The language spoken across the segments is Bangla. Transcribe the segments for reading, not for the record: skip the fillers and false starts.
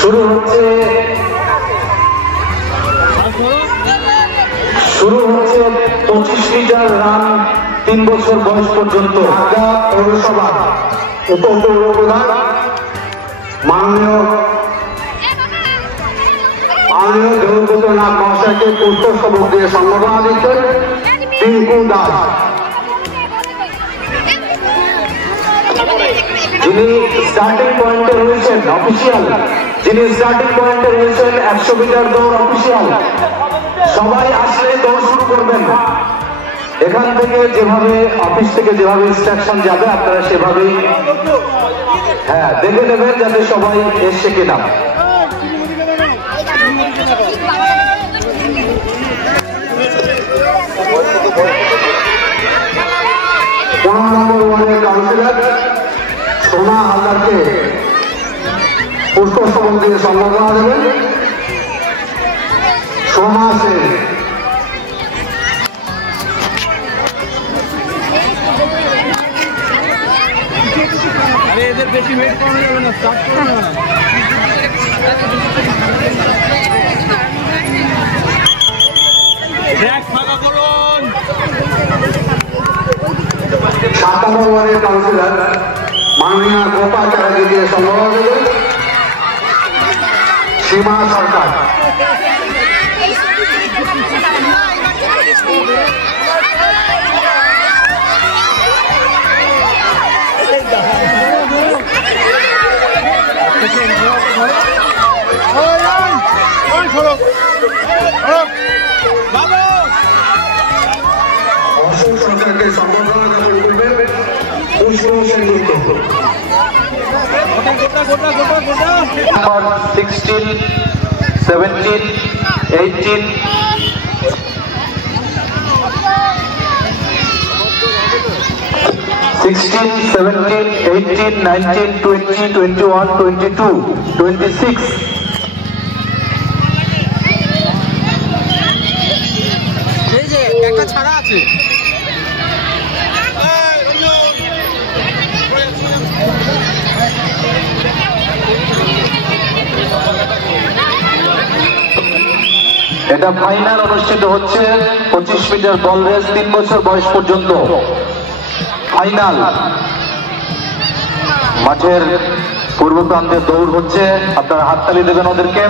শুরু হচ্ছে 25 মিটার রান 3 বছর বয়স পর্যন্ত। পৌরসভা উপপ্রধান মাননীয় দেবব্রতনাথ মহাশয়কে পুষ্পস্তবক দিয়ে সম্মাননা দিচ্ছেন টিঙ্কু দাস, যিনি স্টার্টিং পয়েন্টে রয়েছেন অফিসিয়াল, 100 মিটার দৌড় অফিসিয়াল। সবাই আসলে দৌড় শুরু করবেন। এখান থেকে যেভাবে অফিস থেকে যেভাবে ইনস্ট্রাকশন যাবে আপনারা সেভাবেই দেখে নেবেন যাতে সবাই এসে কিনা। 15 নম্বর ওয়ার্ডের কাউন্সিলর সোনা হালদারকে পুষ্পস্তবক দিয়ে সম্মাননা দেবেন। সোমা সেন, এদের বেশি ওয়েট করানো যাবে না, স্টার্ট করো না। 7 নম্বর ওয়ার্ডের কাউন্সিলর মাননীয় গোপাল চ্যাটার্জিকে সম্মাননা দেবেন। সীমা সরকার, অশোক সরকারকে সম্বর্ধনা জ্ঞাপন করবেন পুষ্প সেনগুপ্ত। 16, 17, 18, 16, 17, 18, 19, 20, 21, 22, 26. এই যে একটা ছাড়া আছে। এটা ফাইনাল অনুষ্ঠিত হচ্ছে 25 মিটার বল রেস 3 বছর বয়স পর্যন্ত। ফাইনাল মাঠের পূর্ব প্রান্তে দৌড় হচ্ছে, আপনারা হাততালি দেবেন ওদেরকে।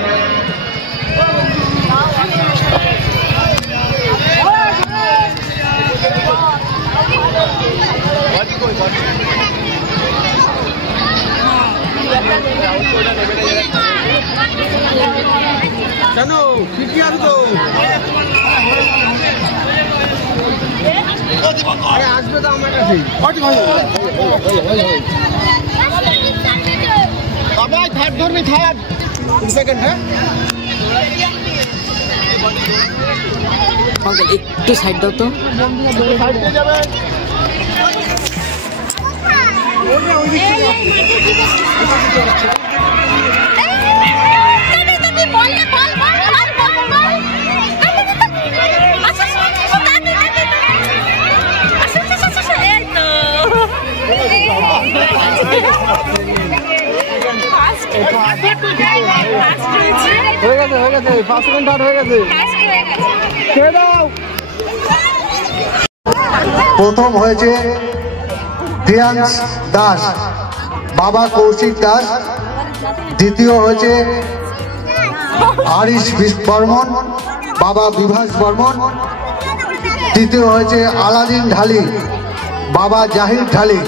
কেন ঠিকই আছে তো, আরে আসবে তো আমার কাছে। সবাই থার্ড ধরবি, থার্ড সেকেন্ড। হ্যাঁ একটু সাইড দাও তো। প্রথম হয়েছে প্রিয়াংশ দাস, বাবা কৌশিক দাস। দ্বিতীয় হয়েছে আরিশ বর্মন, বাবা বিভাস বর্মন। তৃতীয় হয়েছে আলাদিন ঢালি, বাবা জাহির ঢালি।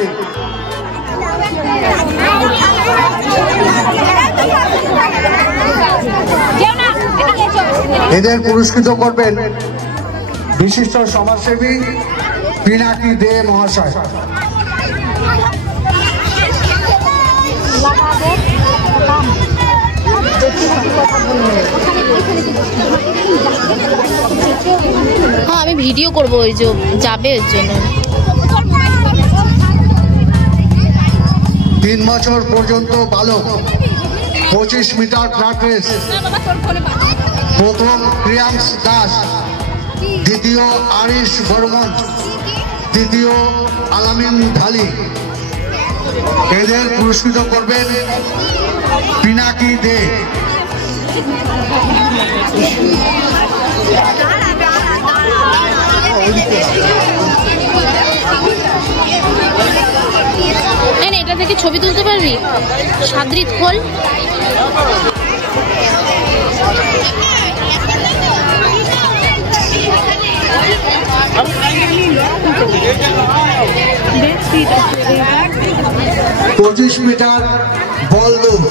এদের পুরস্কৃত করবেন বিশিষ্ট সমাজসেবী পিনাকি দে মহাশয়। হ্যাঁ আমি ভিডিও করবো, ওই যে যাবে এর জন্য। 3 বছর পর্যন্ত বালক 25 মিটার ট্র্যাক রেস। প্রথম প্রিয়াংশ দাস, দ্বিতীয় আরিশ বর্মন, তৃতীয় আলামিন ঢালি। এদের পুরস্কৃত করবেন পিনাকি দে। এটা থেকে ছবি তুলতে পারবি? সাদরিত খোল। পঁচিশ মিটার বল দৌড়,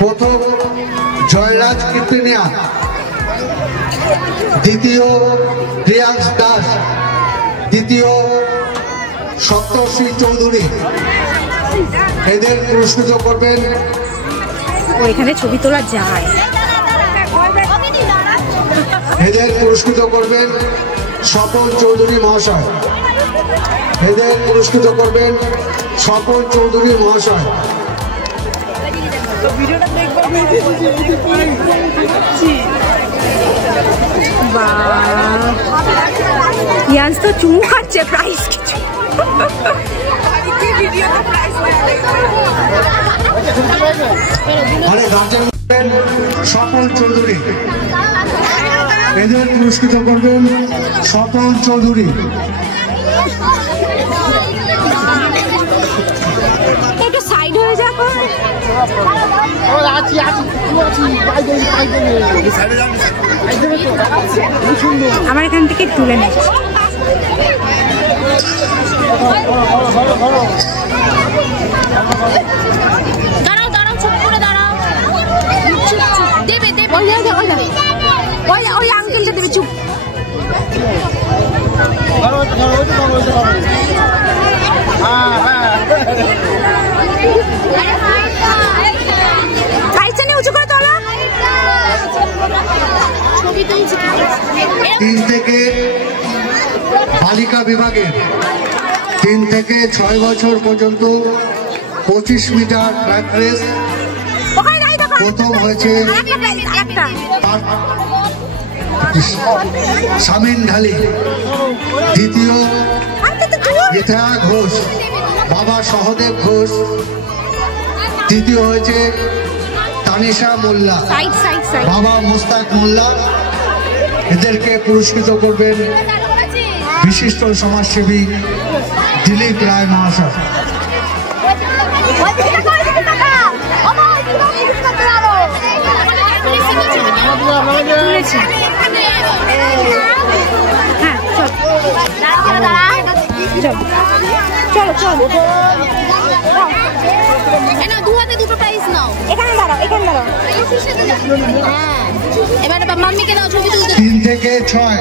প্রথম জয়রাজ কীর্তনিয়া, দ্বিতীয় প্রিয়াংশ দাস, দ্বিতীয় সপ্তর্ষি চৌধুরী। এদের পুরস্কৃত করবেন। ওইখানে ছবি তোলা যায়। এদের পুরস্কৃত করবেন স্বপন চৌধুরী মহাশয়। এদের পুরস্কৃত করবেন স্বপন চৌধুরী মহাশয়। ইয়ান্স তো চুমু খাচ্ছে প্রাইস কিছু। আরে গার্জেন স্বপন চৌধুরী। এদের পুরস্কৃত করবেন স্বপন চৌধুরী। একটু সাইড হয়ে যা। আমার এখান থেকে তুলে নেই। দাঁড়াও দাঁড়াও, চুপ করে দাঁড়াও। দেবে দেবে। ওই আঙ্কেলটা দেবে, চুপ। উঁচু করে তোলা। 3 থেকে বালিকা বিভাগের 3 থেকে 6 বছর পর্যন্ত 25 মিটার ট্র্যাক রেস প্রথম হয়েছে শামিন ঢালি, দ্বিতীয় গীতা ঘোষ, বাবা সহদেব ঘোষ, তৃতীয় হয়েছে তানিশা মোল্লা, বাবা মুস্তাক মোল্লা। এদেরকে পুরস্কৃত করবেন বিশিষ্ট সমাজসেবী দিলীপ রায় মহাশয়। চলো চলো, দু হাতে দুটো প্রাইজ নাও। এখানে দাঁড়াও, এখানে দাঁড়াও। হ্যাঁ, এবার মাম্মিকে দাও ছবি তুলতে। 3 থেকে 6